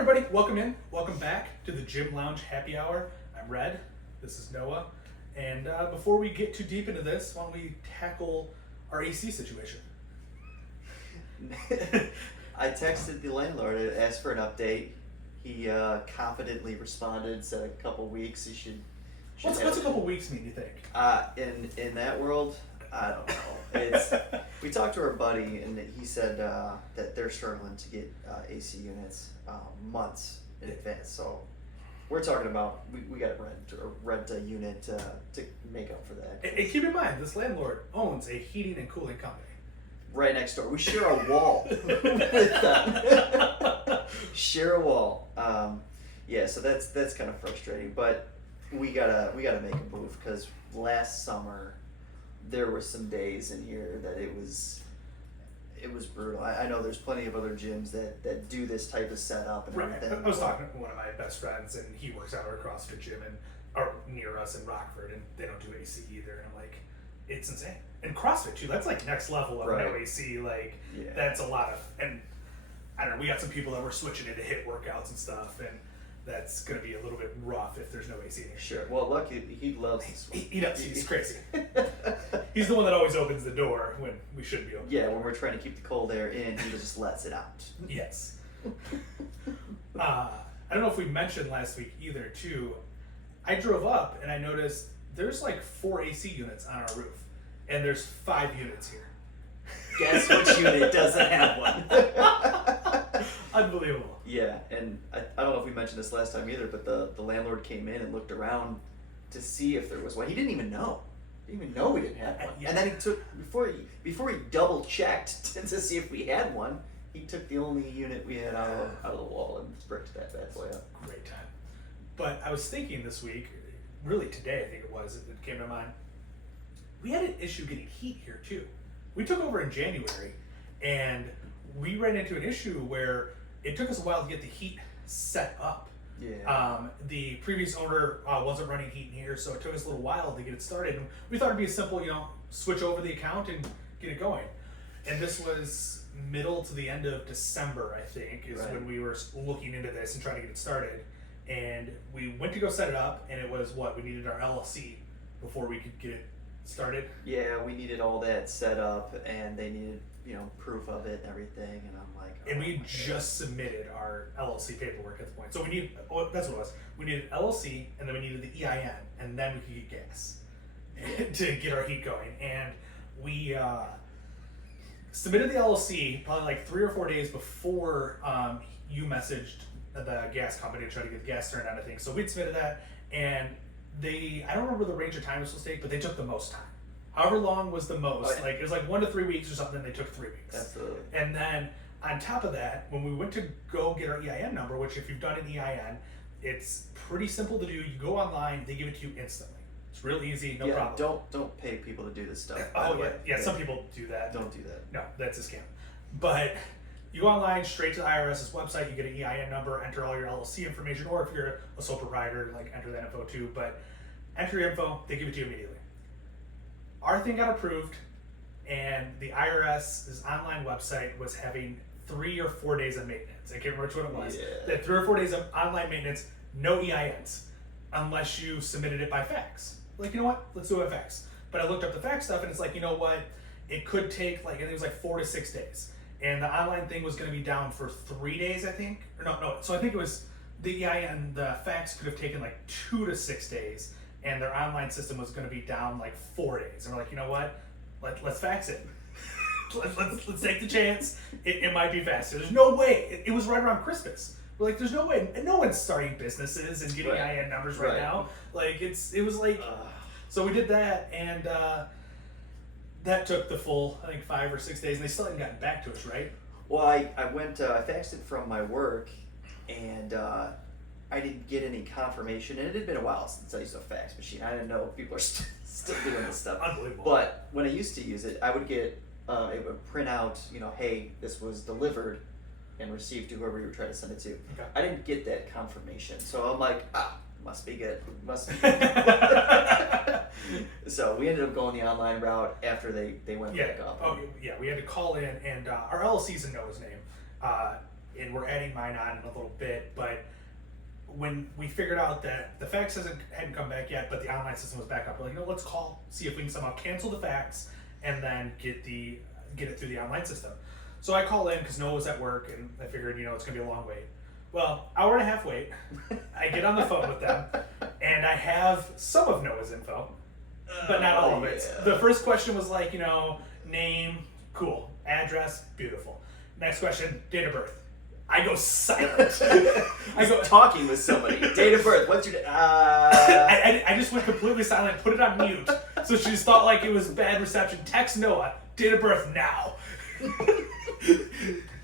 everybody, welcome back to the Gym Lounge Happy Hour. I'm Red, this is Noah, and before we get too deep into this, why don't we tackle our AC situation? I texted the landlord and asked for an update. He confidently responded, said a couple weeks. He should What's a couple weeks mean, you think? In that world, I don't know. We talked to our buddy, and he said that they're struggling to get AC units months in advance. So we're talking about we got to rent a unit to make up for that. And keep in mind, this landlord owns a heating and cooling company. Right next door. We share a wall with them. Share a wall. Yeah, so that's kind of frustrating, but we gotta make a move because last summer there were some days in here that it was brutal. I know there's plenty of other gyms that do this type of setup and Right. everything. I was talking to one of my best friends, and he works out at a CrossFit gym or near us in Rockford, and they don't do AC either. And I'm like, it's insane. And CrossFit too, that's like next level of no AC. Like that's a lot of, and I don't know. We got some people that were switching into HIIT workouts and stuff, and that's gonna be a little bit rough if there's no AC in here. Sure. Well, lucky he loves this one. He does. He's crazy. He's the one that always opens the door when we should be open. Yeah, when we're trying to keep the cold air in, he just lets it out. Yes. I don't know if we mentioned last week either. Too, I drove up and I noticed there's like 4 AC units on our roof, and there's 5 units here. Guess which unit doesn't have one? Unbelievable. Yeah, and I don't know if we mentioned this last time either, but the landlord came in and looked around to see if there was one. He didn't even know. He didn't even know we didn't have one. Yeah. And then he took before he double checked to see if we had one. He took the only unit we had out of the wall and bricked that bad boy up. Great time. But I was thinking this week, really today I think it was, it came to mind. We had an issue getting heat here too. We took over in January, and we ran into an issue where it took us a while to get the heat set up. Yeah. The previous owner wasn't running heat in here, so it took us a little while to get it started. And we thought it'd be a simple, switch over the account and get it going. And this was middle to the end of December, I think, is when we were looking into this and trying to get it started. And we went to go set it up, and it was we needed our LLC before we could get it started. Yeah, we needed all that set up, and they needed proof of it and everything. And I'm like, and we just submitted our LLC paperwork at the point. So that's what it was. We needed LLC, and then we needed the EIN, and then we could get gas to get our heat going. And we submitted the LLC probably like 3 or 4 days before you messaged the gas company to try to get the gas turned on, I think. So we'd submitted that, and I don't remember the range of time it was supposed to take, but they took the most time. However long was the most. It was like 1 to 3 weeks or something, and they took 3 weeks. Absolutely. And then on top of that, when we went to go get our EIN number, which if you've done an EIN, it's pretty simple to do. You go online, they give it to you instantly. It's real easy, no problem. Don't pay people to do this stuff. Yeah, some people do that. Don't do that. No, that's a scam. But you go online, straight to the IRS's website, you get an EIN number, enter all your LLC information, or if you're a sole proprietor, enter that info too. But enter your info, they give it to you immediately. Our thing got approved, and the IRS's online website was having 3 or 4 days of maintenance. I can't remember which one it was. Yeah. They had 3 or 4 days of online maintenance, no EINs, unless you submitted it by fax. Like, you know what? Let's do it by fax. But I looked up the fax stuff, and it's like, you know what? It could take I think it was 4 to 6 days. And the online thing was going to be down for 3 days, I think. Or no. So I think it was the EIN, the fax could have taken 2 to 6 days, and their online system was going to be down 4 days. And we're like, you know what? Let's fax it. let's take the chance. It might be faster. There's no way. It was right around Christmas. We're like, there's no way. And no one's starting businesses and getting EIN numbers right now. So we did that, and that took the full, I think, 5 or 6 days, and they still hadn't gotten back to us, right? Well, I faxed it from my work, and I didn't get any confirmation, and it had been a while since I used a fax machine. I didn't know if people are still doing this stuff. Unbelievable. But when I used to use it, I would get it would print out, hey, this was delivered and received to whoever you were trying to send it to. Okay. I didn't get that confirmation, so I'm like, must be good. Must be good. So we ended up going the online route after they went back up. Oh, yeah, we had to call in, and our LLC's in Noah's name. and we're adding mine on in a little bit, but when we figured out that the fax hadn't come back yet, but the online system was back up, we're like, let's call, see if we can somehow cancel the fax and then get it through the online system. So I call in because Noah was at work, and I figured, it's gonna be a long wait. Well, hour and a half wait. I get on the phone with them, and I have some of Noah's info, but not all of it. The first question was like, name, cool. Address, beautiful. Next question, date of birth. I go silent. I go talking with somebody. Date of birth. What's your? I just went completely silent. Put it on mute. So she just thought like it was bad reception. Text Noah. Date of birth now.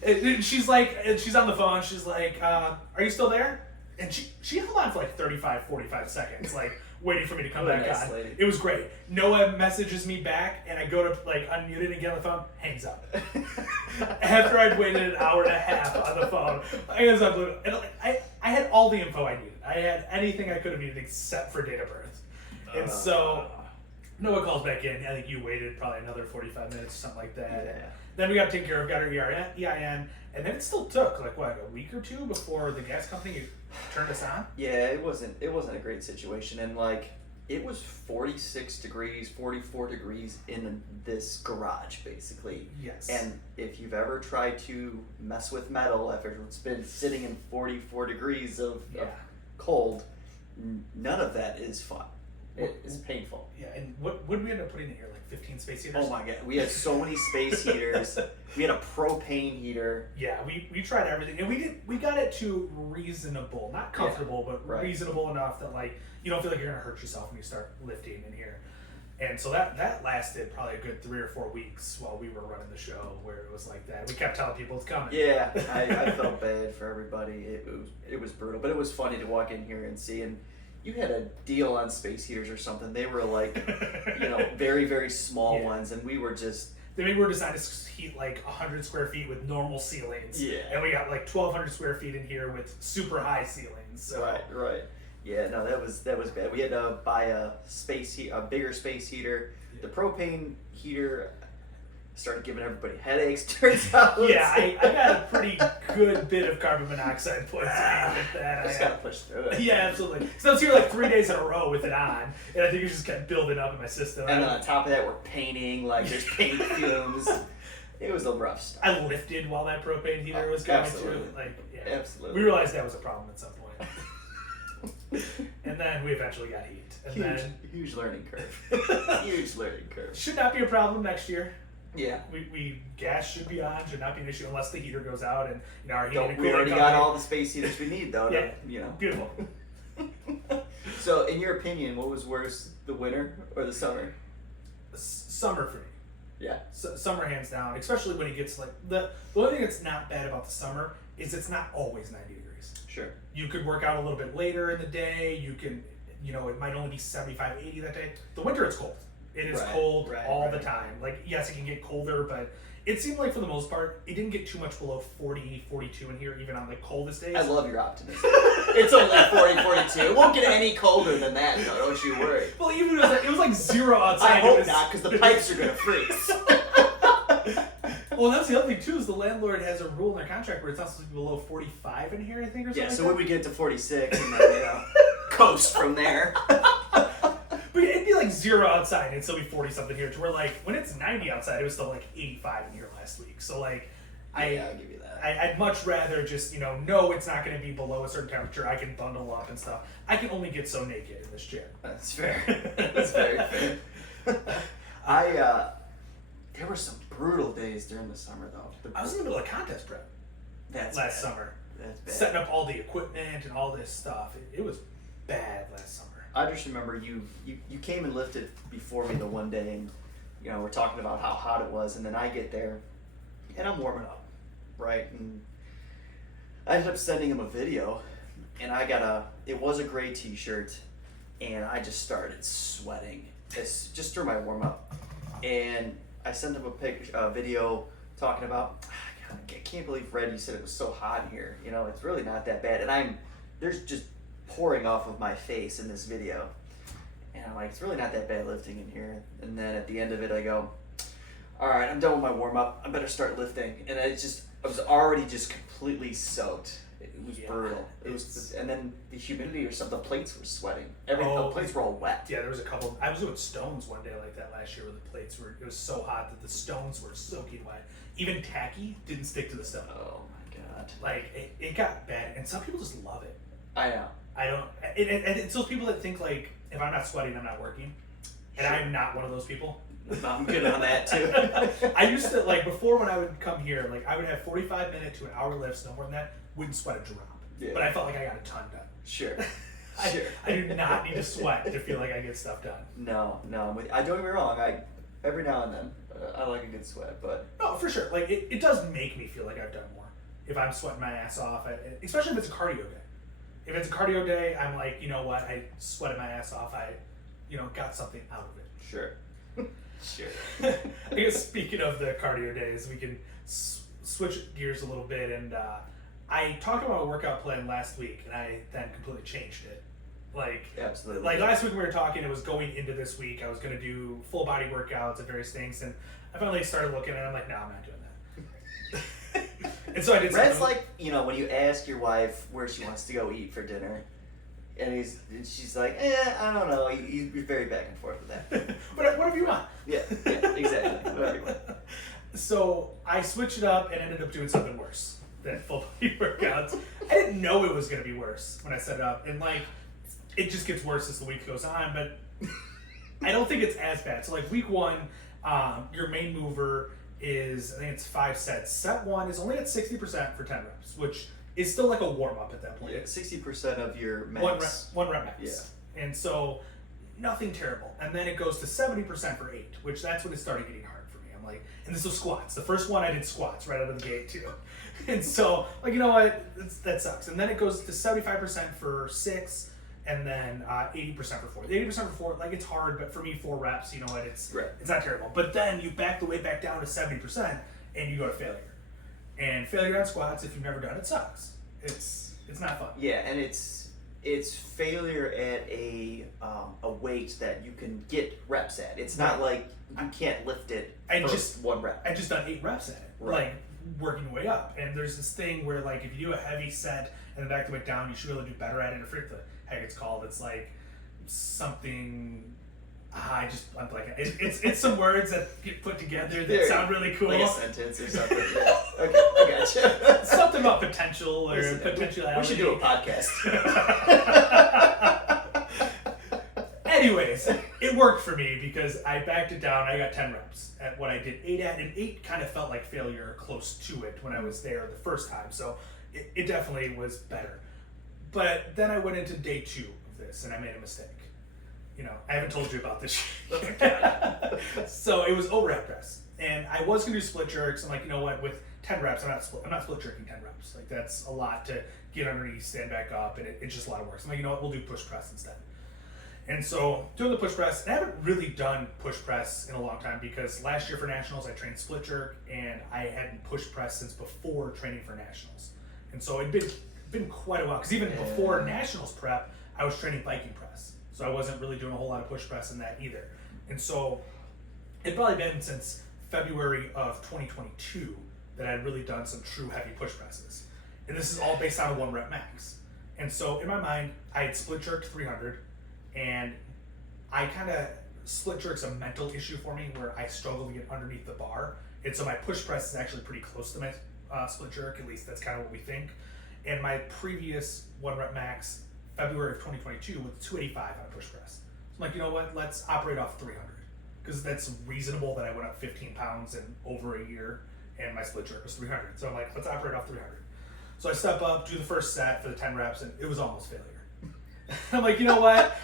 And she's like, she's on the phone. She's like, "Are you still there?" And she held on for like 35, 45 seconds, like waiting for me to come back nice on. lady. It was great. Noah messages me back, and I go to like unmute it and get on the phone. Hangs up. After I'd waited an hour and a half on the phone, I had all the info I needed. I had anything I could have needed except for date of birth. And so Noah calls back in. I think you waited probably another 45 minutes, something like that. Yeah. Then we got taken care of, got our EIN, and then it still took like a week or two before the gas company turned us on. Yeah, it wasn't a great situation, and like it was 46 degrees, 44 degrees in this garage basically. Yes. And if you've ever tried to mess with metal after it's been sitting in 44 degrees of cold, none of that is fun. It is painful. Yeah, and what did we end up putting in here? Like 15 space heaters? Oh my god, we had so many space heaters. We had a propane heater. Yeah, we tried everything, and we got it to reasonable, not comfortable, but reasonable enough that like you don't feel like you're gonna hurt yourself when you start lifting in here. And so that lasted probably a good 3 or 4 weeks while we were running the show, where it was like that. We kept telling people it's coming. Yeah, I felt bad for everybody. It was brutal, but it was funny to walk in here and see. And you had a deal on space heaters or something. They were like, very, very small ones, and we were just. They were designed to heat like 100 square feet with normal ceilings. Yeah. And we got like 1,200 square feet in here with super high ceilings. So. Right. Yeah, no, that was bad. We had to buy a bigger space heater. The propane heater started giving everybody headaches. Turns out. Yeah, I got a pretty good bit of carbon monoxide poisoning with that. I just gotta push through it. Yeah, absolutely. So I was here like 3 days in a row with it on, and I think it just kept building up in my system. And then on top of that, we're painting. Like there's paint fumes. It was a rough start. I lifted while that propane heater was going through. Absolutely. We realized that was a problem at some point. And then we eventually got heat. And huge learning curve. Huge learning curve. Should not be a problem next year. Yeah. We gas should be on, should not be an issue unless the heater goes out and our heating and we cooling already company. got all the space heaters we need though. Beautiful. So in your opinion, what was worse, the winter or the summer? Summer for me. Yeah. Summer hands down, especially when it gets like the only thing that's not bad about the summer is it's not always 90 degrees. Sure. You could work out a little bit later in the day. You can, it might only be 75, 80 that day. The winter it's cold. It is cold all the time. Like, yes, it can get colder, but it seemed like for the most part, it didn't get too much below 40, 42 in here, even on the coldest days. I love your optimism. It's only 40, 42. It won't get any colder than that, though. Don't you worry. Well, even it was like 0 outside. I hope not, because the pipes are going to freeze. Well, that's the other thing, too, is the landlord has a rule in their contract where it's not supposed to be below 45 in here, I think, or something. Yeah, so like when we get to 46, and then, coast from there. But it'd be like 0 outside and it'd still be 40 something here. To where like when it's 90 outside, it was still like 85 in here last week. So like, I'll give you that. I'd much rather just know it's not going to be below a certain temperature. I can bundle up and stuff. I can only get so naked in this chair. That's fair. That's very fair. There were some brutal days during the summer though. I was in the middle of contest prep. Last summer. That's bad. Setting up all the equipment and all this stuff. It was bad last summer. I just remember you came and lifted before me the one day, and we're talking about how hot it was, and then I get there, and I'm warming up, right? And I ended up sending him a video, and it was a gray T-shirt, and I just started sweating, just through my warm up, and I sent him a video talking about, God, I can't believe Red, you said it was so hot in here. It's really not that bad, and there's just pouring off of my face in this video, and I'm like, it's really not that bad lifting in here. And then at the end of it I go, all right, I'm done with my warm-up, I better start lifting. And it's just I was already just completely soaked. It was brutal. It it's- was, and then the humidity or something. The plates were sweating. The plates were all wet. Yeah, there was a couple. I was doing stones one day like that last year where the plates were. It was so hot that the stones were soaking wet. Even tacky didn't stick to the stone. Oh my god. Like it got bad, and some people just love it. I know. I don't. And it's those people that think like if I'm not sweating, I'm not working, and I'm not one of those people. I'm good on that too. I used to like before when I would come here, like I would have 45-minute to an hour lifts, no more than that. Wouldn't sweat a drop, Yeah. but I felt like I got a ton done. Sure. I do not need to sweat to feel like I get stuff done. No. I don't get me wrong. Every now and then I like a good sweat, but No, for sure. Like it does make me feel like I've done more if I'm sweating my ass off, especially if it's a cardio day. If it's a cardio day, I'm like, you know what? I sweated my ass off. I, got something out of it. sure. Sure. I guess speaking of the cardio days, we can switch gears a little bit. And I talked about a workout plan last week, and I then completely changed it. Absolutely. Like last week we were talking, it was going into this week. I was going to do full body workouts and various things, and I finally started looking, and I'm like, no, I'm not doing that. And so I did. Red's something. like, when you ask your wife where she wants to go eat for dinner, and she's like, I don't know. He's very back and forth with that. But whatever you want. Yeah, exactly. Whatever you want. So I switched it up and ended up doing something worse than full body workouts. I didn't know it was going to be worse when I set it up, and it just gets worse as the week goes on. But I don't think it's as bad. So week one, your main mover is, I think it's 5 sets. Set 1 is only at 60% for 10 reps, which is still like a warm up at that point. Yeah, 60% of your max. One rep max. Yeah. And so nothing terrible. And then it goes to 70% for 8, which that's when it started getting hard for me. I'm like, and this was squats. The first one I did squats right out of the gate too. And so you know what? That sucks. And then it goes to 75% for 6, and then 80% for 4. The 80% for 4, it's hard, but for me, 4 reps, you know what? It's not terrible. But then you back the weight back down to 70%, and you go to failure. And failure on squats, if you've never done it, sucks. It's not fun. Yeah, and it's failure at a weight that you can get reps at. It's not like you can't lift it for 1 rep. I just done 8 reps at it, working your way up. And there's this thing where if you do a heavy set and then back the weight down, you should really do better at it. I forget the heck it's called. It's something. I'm blanking. It's some words that get put together that sound really cool. Like a sentence or something. Yeah. Okay, I gotcha. Something about potential or potentiality. We should do a podcast. Anyways, it worked for me because I backed it down. I got 10 reps at what I did 8 at, and 8 kind of felt like failure, close to it when I was there the first time. So it definitely was better. But then I went into day 2 of this, and I made a mistake. I haven't told you about this yet. So it was overhead press, and I was gonna do split jerks. I'm like, you know what? With 10 reps, I'm not split jerking 10 reps. That's a lot to get underneath, stand back up, and it's just a lot of work. So I'm like, you know what? We'll do push press instead. And so doing the push press, and I haven't really done push press in a long time because last year for nationals I trained split jerk, and I hadn't push press since before training for nationals. And so it'd been quite a while because even before nationals prep, I was training Viking press. So I wasn't really doing a whole lot of push press in that either. And so it'd probably been since February of 2022 that I'd really done some true heavy push presses. And this is all based on a 1 rep max. And so in my mind, I had split jerked 300, and I kind of, split jerk's a mental issue for me where I struggle to get underneath the bar. And so my push press is actually pretty close to my split jerk, at least that's kind of what we think. And my previous 1 rep max, February of 2022, was 285 on a push press. So I'm like, you know what, let's operate off 300. Because that's reasonable that I went up 15 pounds in over a year, and my split jerk was 300. So I'm like, let's operate off 300. So I step up, do the first set for the 10 reps, and it was almost failure. I'm like, you know what?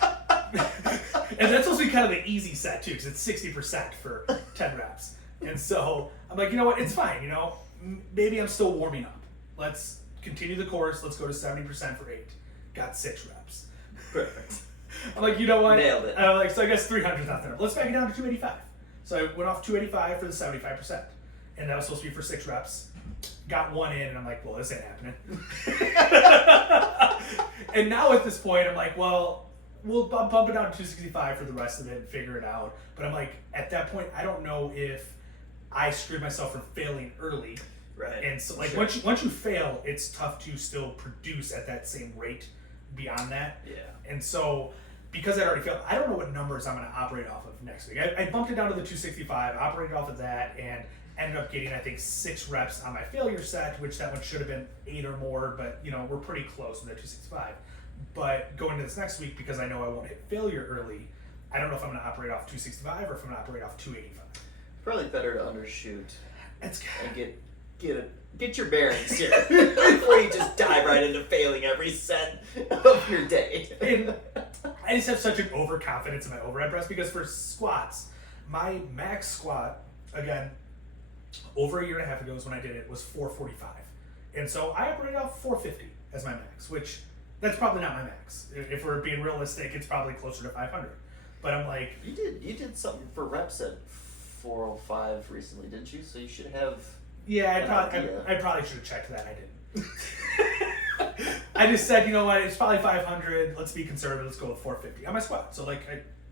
And that's supposed to be kind of the easy set too, because it's 60% for 10 reps. And so I'm like, you know what, it's fine, maybe I'm still warming up. Let's continue the course, let's go to 70% for 8. Got 6 reps. Perfect. I'm like, you know what? Nailed it. And I'm like, so I guess 300 is not there. Let's back it down to 285. So I went off 285 for the 75%. And that was supposed to be for 6 reps. Got 1 in, and I'm like, well, this ain't happening. And now at this point, I'm like, well, we'll bump it down to 265 for the rest of it and figure it out. But I'm like, at that point, I don't know if I screwed myself from failing early Right. And so, like, Sure. once you fail, it's tough to still produce at that same rate beyond that. Yeah. And so, because I'd already failed, I don't know what numbers I'm going to operate off of next week. I bumped it down to the 265, operated off of that, and ended up getting, I think, 6 reps on my failure set, which that one should have been 8 or more, but, you know, we're pretty close in the 265. But going into this next week, because I know I won't hit failure early, I don't know if I'm going to operate off 265 or if I'm going to operate off 285. Probably better to undershoot It's and get your bearings here before you just dive right into failing every set of your day. And I just have such an overconfidence in my overhead press because for squats, my max squat, again, over a year and a half ago is when I did it, was 445. And so I operated off 450 as my max, which that's probably not my max. If we're being realistic, it's probably closer to 500. But I'm like... You did something for reps at 405 recently, didn't you? So you should have... Yeah, I probably should have checked that. I didn't. I just said, you know what, it's probably 500. Let's be conservative. Let's go with 450 on my squat. So, like,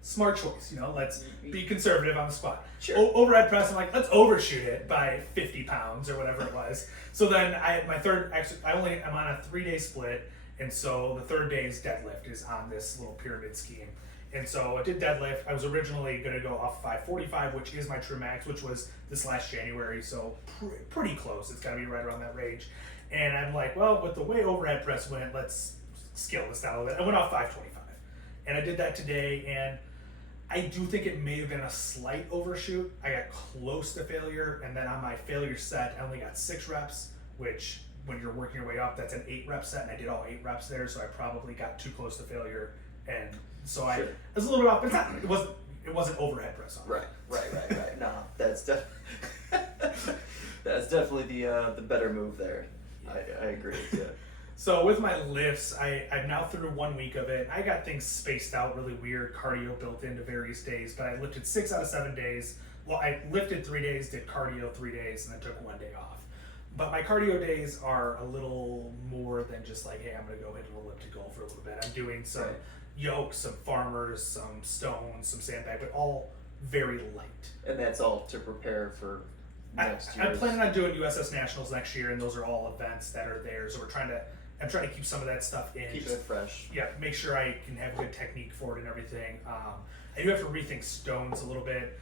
smart choice, you know. Let's be conservative on the squat. Sure. Overhead press, I'm like, let's overshoot it by 50 pounds or whatever it was. So then I'm on a 3-day split, and so the third day's deadlift is on this little pyramid scheme. And so I did deadlift. I was originally going to go off 545, which is my true max, which was this last January, so pretty close. It's got to be right around that range. And I'm like, well, with the way overhead press went, let's scale this down a little bit. I went off 525. And I did that today, and I do think it may have been a slight overshoot. I got close to failure, and then on my failure set, I only got 6 reps, which when you're working your way up, that's an 8-rep set, and I did all 8 reps there, so I probably got too close to failure. And so I was a little bit off, but it wasn't overhead press on. Right. No, that's definitely the better move there. I agree with you. So with my lifts, I'm now through 1 week of it. I got things spaced out really weird, cardio built into various days, but I lifted 6 out of 7 days. Well, I lifted 3 days, did cardio 3 days, and then took 1 day off. But my cardio days are a little more than just like, hey, I'm going to go hit an elliptical for a little bit. I'm doing some yokes, some farmers, some stones, some sandbag, but all very light. And that's all to prepare for next year. I'm planning on doing USS Nationals next year, and those are all events that are there. So I'm trying to keep some of that stuff in. Keep it fresh. Yeah, make sure I can have good technique for it and everything. I do have to rethink stones a little bit.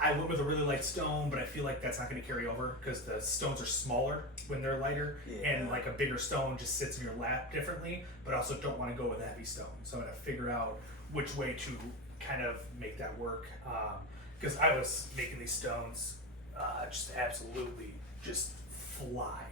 I went with a really light stone, but I feel like that's not going to carry over because the stones are smaller when they're lighter, and like a bigger stone just sits in your lap differently. But I also don't want to go with a heavy stone, so I'm going to figure out which way to kind of make that work. Because I was making these stones just absolutely just fly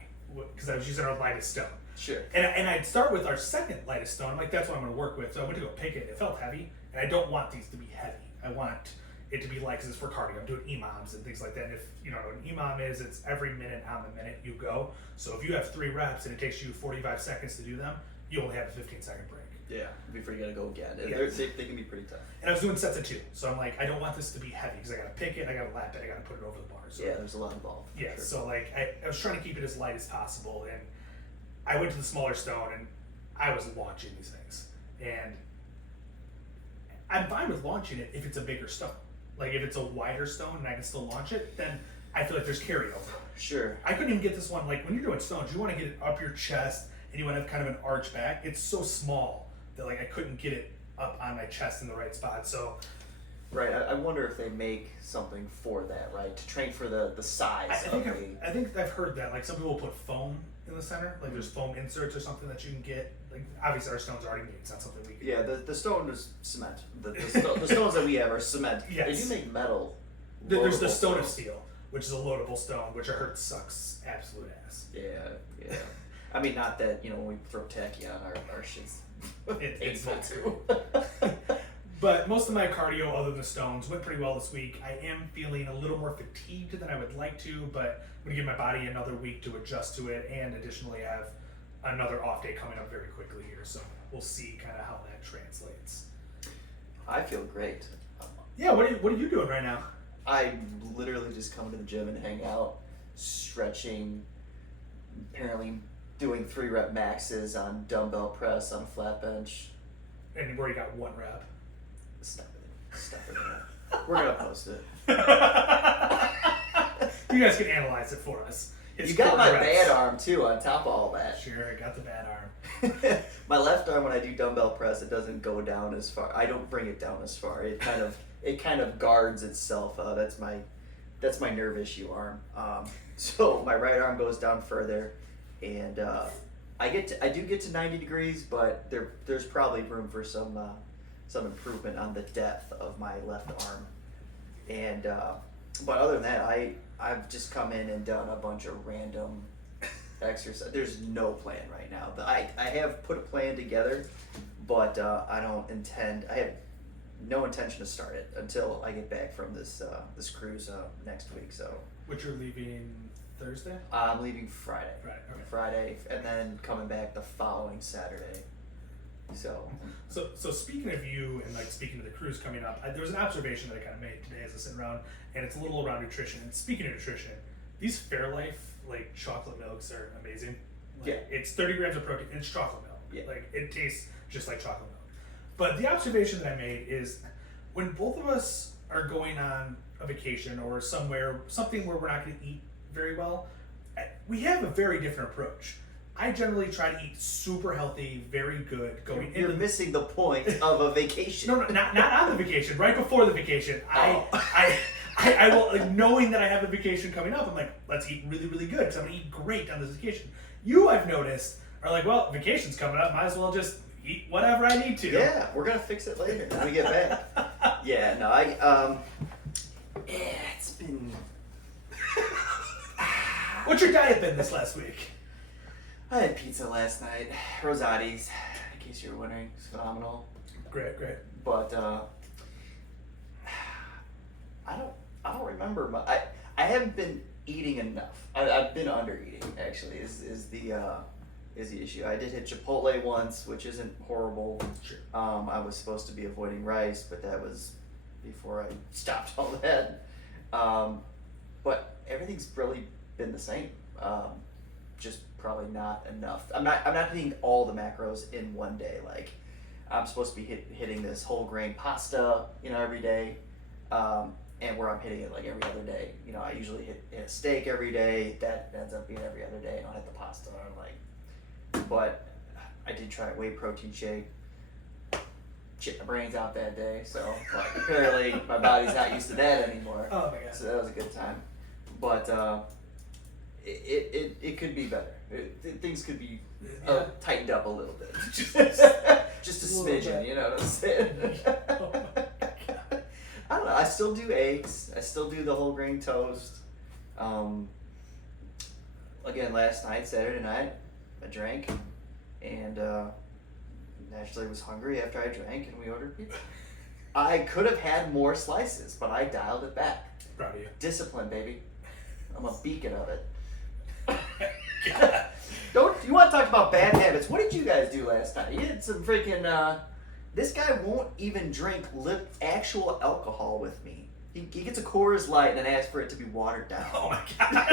because I was using our lightest stone. Sure. And I'd start with our second lightest stone. I'm like, that's what I'm going to work with. So I went to go pick it. It felt heavy, and I don't want these to be heavy. I want it to be light because it's for cardio. I'm doing EMOMs and things like that. And if you know what an EMOM is, it's every minute on the minute you go. So if you have 3 reps and it takes you 45 seconds to do them, you only have a 15-second break. Yeah, before you got to go again. Yeah. They can be pretty tough. And I was doing sets of 2. So I'm like, I don't want this to be heavy because I got to pick it, I got to lap it, I got to put it over the bar. So, yeah, there's a lot involved. Yeah, sure. so like I was trying to keep it as light as possible, and I went to the smaller stone and I was launching these things. And I'm fine with launching it if it's a bigger stone. Like if it's a wider stone and I can still launch it, then I feel like there's carryover. Sure. I couldn't even get this one, like when you're doing stones, you want to get it up your chest and you want to have kind of an arch back. It's so small that like I couldn't get it up on my chest in the right spot. So right, I wonder if they make something for that, right? To train for the size I think I've heard that. Like some people put foam in the center, like there's foam inserts or something that you can get. Like obviously our stones are already made, it's not something we can. Yeah, the stone is cement. The stones that we have are cement. Yes. They do make metal. There's the stone of steel, which is a loadable stone, which I heard sucks absolute ass. Yeah. I mean, not that, when we throw tacky on our shit's It's painful too. too. But most of my cardio, other than the stones, went pretty well this week. I am feeling a little more fatigued than I would like to, but I'm going to give my body another week to adjust to it, and additionally have another off day coming up very quickly here, so we'll see kind of how that translates. I feel great. Yeah, what are you doing right now? I literally just come to the gym and hang out, stretching, apparently doing 3-rep maxes on dumbbell press on a flat bench. And you already got 1 rep. Stop it. We're gonna post it. You guys can analyze it for us. You got my reps. bad arm too on top of all that. Sure, I got the bad arm. My left arm, when I do dumbbell press, it doesn't go down as far. I don't bring it down as far. It kind of guards itself. That's my nerve issue arm. So my right arm goes down further, and I do get to 90 degrees, but there's probably room for some improvement on the depth of my left arm. And but other than that, I've just come in and done a bunch of random exercise. There's no plan right now. I have put a plan together, but I have no intention to start it until I get back from this cruise next week. So. Which you're leaving Thursday? I'm leaving Friday. Friday. Okay. Friday, and then coming back the following Saturday. So speaking of you and like speaking of the cruise coming up, there was an observation that I kind of made today as I sit around, and it's a little around nutrition. And speaking of nutrition, these Fairlife like chocolate milks are amazing. Like, yeah, it's 30 grams of protein. It's chocolate milk. Yeah, like it tastes just like chocolate milk. But the observation that I made is when both of us are going on a vacation or something where we're not going to eat very well, we have a very different approach. I generally try to eat super healthy, very good. You're missing the point of a vacation. No, not on the vacation. Right before the vacation, Oh. I will, like, knowing that I have the vacation coming up, I'm like, let's eat really, really good because I'm gonna eat great on this vacation. You, I've noticed, are like, well, vacation's coming up, might as well just eat whatever I need to. Yeah, we're gonna fix it later when we get back. Yeah, no, it's been. What's your diet been this last week? I had pizza last night, Rosati's, in case you were wondering. It's phenomenal. Great. But I don't remember. I haven't been eating enough. I've been under eating. Actually, is the issue. I did hit Chipotle once, which isn't horrible. Sure. I was supposed to be avoiding rice, but that was before I stopped all that. But everything's really been the same. Just probably not enough. I'm not hitting all the macros in one day. Like I'm supposed to be hitting this whole grain pasta, every day, and where I'm hitting it like every other day. I usually hit a steak every day. That ends up being every other day. I'll hit the pasta. But I did try a whey protein shake. Shit my brains out that day. So apparently my body's not used to that anymore. Oh my god. So that was a good time. But it could be better. Things could be tightened up a little bit. Just a smidgen, you know what I'm saying? Oh my god. I don't know. I still do eggs. I still do the whole grain toast. Again, last night, Saturday night, I drank, and naturally was hungry after I drank, and we ordered pizza. I could have had more slices, but I dialed it back. Proud of you. Discipline, baby. I'm a beacon of it. God. You want to talk about bad habits? What did you guys do last night? You had some freaking. This guy won't even drink actual alcohol with me. He gets a Coors Light and then asks for it to be watered down. Oh my god.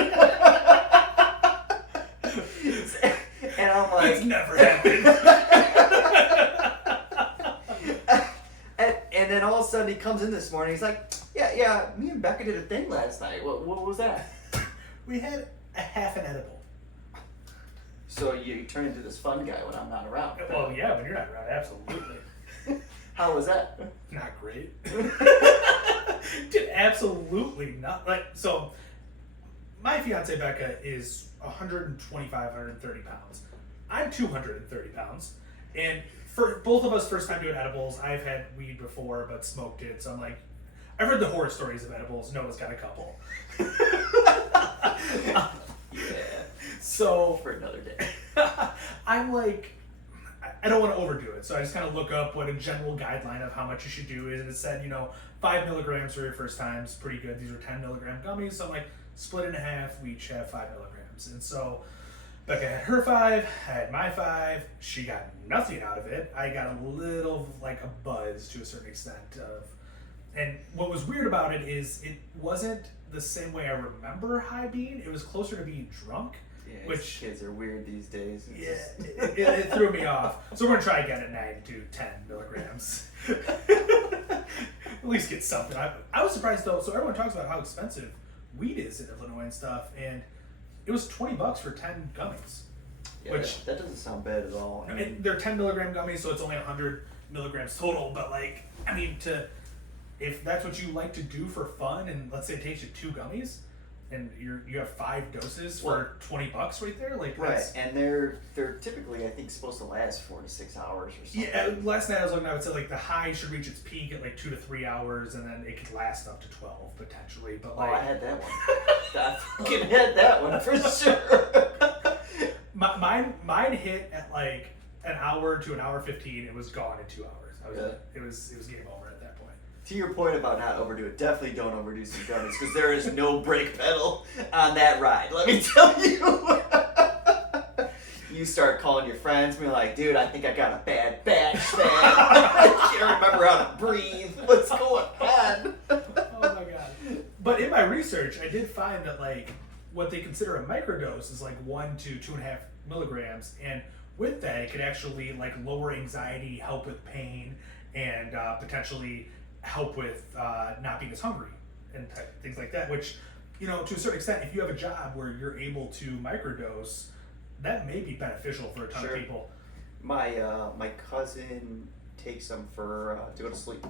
And I'm like, It's never happened. and then all of a sudden he comes in this morning. He's like, yeah. Me and Becca did a thing last night. What was that? We had a half an edible. So you turn into this fun guy when I'm not around. Well, yeah, when you're not around, absolutely. How was that? Not great. Did absolutely not. So, my fiance Becca is 125, 130 pounds. I'm 230 pounds. And for both of us, first time doing edibles, I've had weed before, but smoked it. So I'm like, I've heard the horror stories of edibles. Noah's got a couple. Yeah. So For another day. I'm like, I don't want to overdo it. So I just kind of look up what a general guideline of how much you should do is. And it said, 5 milligrams for your first time is pretty good. These are 10 milligram gummies. So I'm like, split it in half. We each have 5 milligrams. And so Becca had her 5, I had my 5. She got nothing out of it. I got a little, like a buzz to a certain extent of. And what was weird about it is it wasn't the same way I remember high being. It was closer to being drunk. Yeah, Which kids are weird these days. it threw me off. So we're gonna try again at night to 10 milligrams. At least get something. I was surprised though. So everyone talks about how expensive weed is in Illinois and stuff, and it was $20 for 10 gummies. Yeah, Which that doesn't sound bad at all. I mean, they're 10 milligram gummies, so it's only 100 milligrams total. But like, I mean, if that's what you like to do for fun, and let's say it takes you 2 gummies, and you have 5 doses for $20 right there, like right, that's, and they're typically I think supposed to last 4 to 6 hours or something. yeah. Last night I was looking, I would say like the high should reach its peak at like 2 to 3 hours, and then it could last up to 12 potentially. But like, I had that one. I fucking had that one for sure. Mine hit at like an hour to an hour 15. It was gone in 2 hours. It was game over at that point. To your point about not overdo it, definitely don't overdo some gummies because there is no brake pedal on that ride. Let me tell you. You start calling your friends, be like, "Dude, I think I got a bad batch, man. I can't remember how to breathe. What's going on?" Oh my god! But in my research, I did find that like what they consider a microdose is like 1 to 2.5 milligrams, and with that, it could actually like lower anxiety, help with pain, and potentially help with not being as hungry and things like that. Which, you know, to a certain extent, if you have a job where you're able to microdose, that may be beneficial for a ton of people. My cousin takes them for to go to sleep.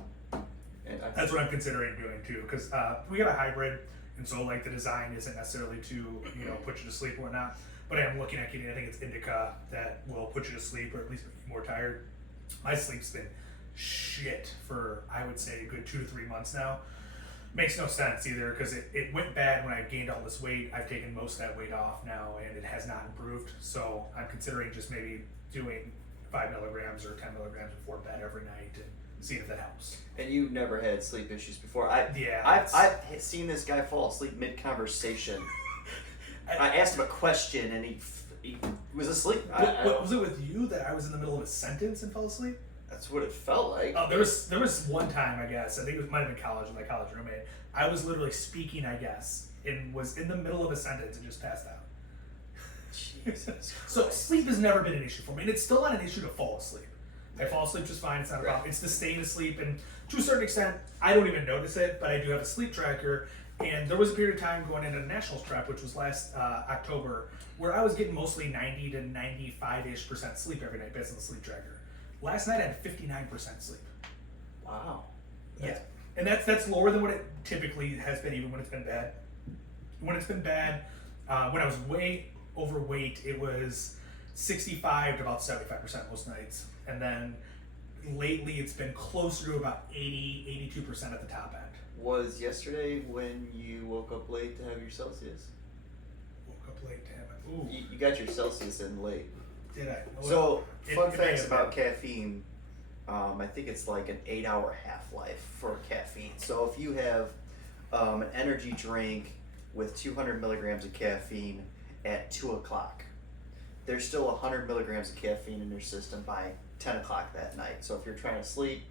And that's what I'm considering doing too, because we got a hybrid, and so like the design isn't necessarily to, you know, put you to sleep or whatnot. But I am looking at getting, I think it's indica that will put you to sleep or at least make you more tired. My sleep's been shit for, I would say, a good 2 to 3 months now. Makes no sense either, because it went bad when I gained all this weight. I've taken most of that weight off now, and it has not improved. So I'm considering just maybe doing 5 milligrams or 10 milligrams before bed every night and seeing if that helps. And you never had sleep issues before. Yeah, I've seen this guy fall asleep mid-conversation. I asked him a question, and he was asleep. Was it with you that I was in the middle of a sentence and fell asleep? That's what it felt like. Oh, there was one time, I guess, I think it might have been college with my college roommate. I was literally speaking, I guess, and was in the middle of a sentence and just passed out. Jesus So sleep has never been an issue for me, and it's still not an issue to fall asleep. I fall asleep just fine, it's not a problem. It's the staying asleep, and to a certain extent, I don't even notice it, but I do have a sleep tracker, and there was a period of time going into the Nationals prep, which was last October, where I was getting mostly 90 to 95-ish% sleep every night based on the sleep tracker. Last night I had 59% sleep. Wow. Yeah, and that's lower than what it typically has been, even when it's been bad. When it's been bad, when I was way overweight, it was 65 to about 75% most nights, and then lately it's been closer to about 80, 82% at the top end. Was yesterday when you woke up late to have your Celsius? Woke up late, damn it. Ooh. You got your Celsius in late. Did I? So, fun facts about caffeine. I think it's like an 8-hour half-life for caffeine. So if you have an energy drink with 200 milligrams of caffeine at 2 o'clock, there's still 100 milligrams of caffeine in your system by 10 o'clock that night. So if you're trying to sleep,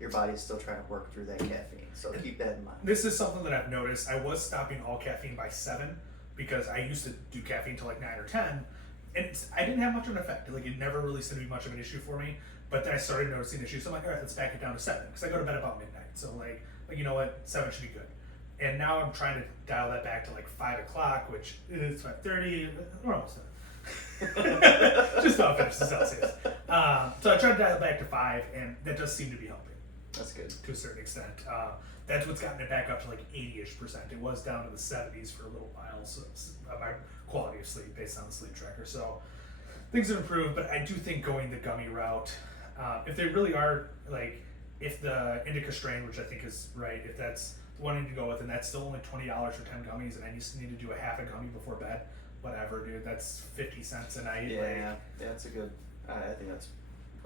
your body is still trying to work through that caffeine. So keep that in mind. This is something that I've noticed. I was stopping all caffeine by 7 because I used to do caffeine till like 9 or 10. And I didn't have much of an effect. Like, it never really seemed to be much of an issue for me. But then I started noticing issues. So I'm like, all right, let's back it down to 7. Because I go to bed about midnight. So like, you know what? 7 should be good. And now I'm trying to dial that back to like 5 o'clock, which is 5:30. We're almost done. Just about finished the Celsius. So I tried to dial it back to 5, and that does seem to be helping. That's good. To a certain extent. That's what's gotten it back up to like 80-ish%. It was down to the 70s for a little while. So it's my quality of sleep based on the sleep tracker. So things have improved, but I do think going the gummy route, if they really are, like, if the indica strain, which I think is right, if that's the one I need to go with, and that's still only $20 for 10 gummies, and I just need to do a half a gummy before bed, whatever, dude, that's 50 cents a night. Yeah, that's a good, I think that's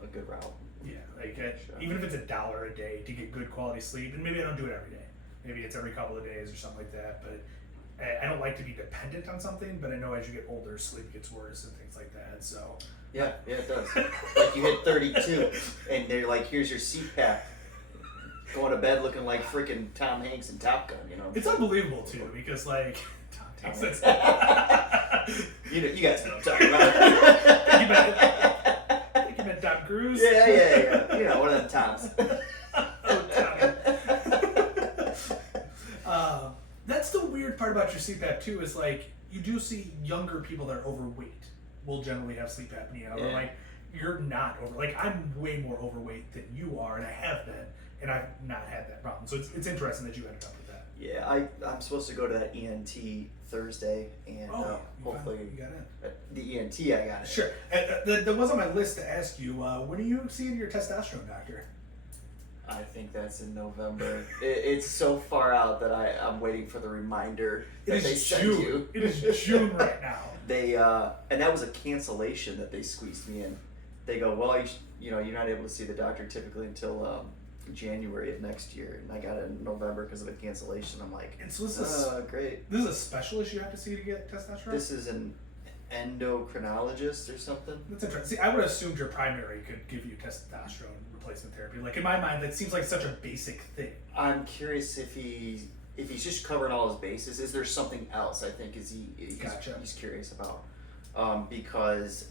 a good route. Yeah, like, even if it's $1 a day to get good quality sleep, and maybe I don't do it every day. Maybe it's every couple of days or something like that, but I don't like to be dependent on something, but I know as you get older, sleep gets worse and things like that, so. Yeah, it does. Like, you hit 32, and they're like, here's your CPAP. Going to bed looking like freaking Tom Hanks in Top Gun, you know? It's unbelievable, too, because, like, Tom Hanks, you guys know what I'm talking about. I think you meant Tom Cruise? Yeah. You know, one of them Toms. That's the weird part about your CPAP too, is like you do see younger people that are overweight will generally have sleep apnea. Or like, you're not over. Like, I'm way more overweight than you are, and I have been, and I've not had that problem. So it's interesting that you ended up with that. Yeah, I'm supposed to go to that ENT Thursday, and hopefully you got it. The ENT I got it. Sure. That was on my list to ask you. When are you seeing your testosterone doctor? I think that's in November. It's so far out that I'm waiting for the reminder that they send you. It is June right now. They and that was a cancellation that they squeezed me in. They go, well, you're not able to see the doctor typically until January of next year, and I got it in November because of a cancellation. I'm like, and so this is great. This is a specialist you have to see to get testosterone. This is an endocrinologist or something. That's interesting. See, I would have assumed your primary could give you testosterone replacement therapy. Like, in my mind, that seems like such a basic thing. I'm curious if he's just covering all his bases. Is there something else? I think he's curious about because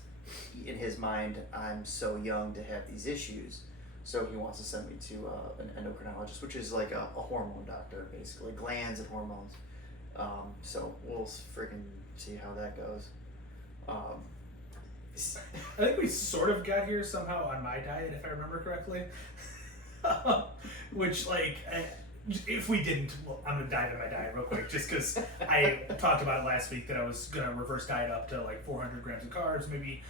in his mind, I'm so young to have these issues. So he wants to send me to an endocrinologist, which is like a hormone doctor, basically, glands and hormones. So we'll freaking see how that goes. I think we sort of got here somehow on my diet, if I remember correctly. Which, like, if we didn't, well, I'm going to dive into my diet real quick, just because I talked about it last week that I was going to reverse diet up to like 400 grams of carbs, maybe.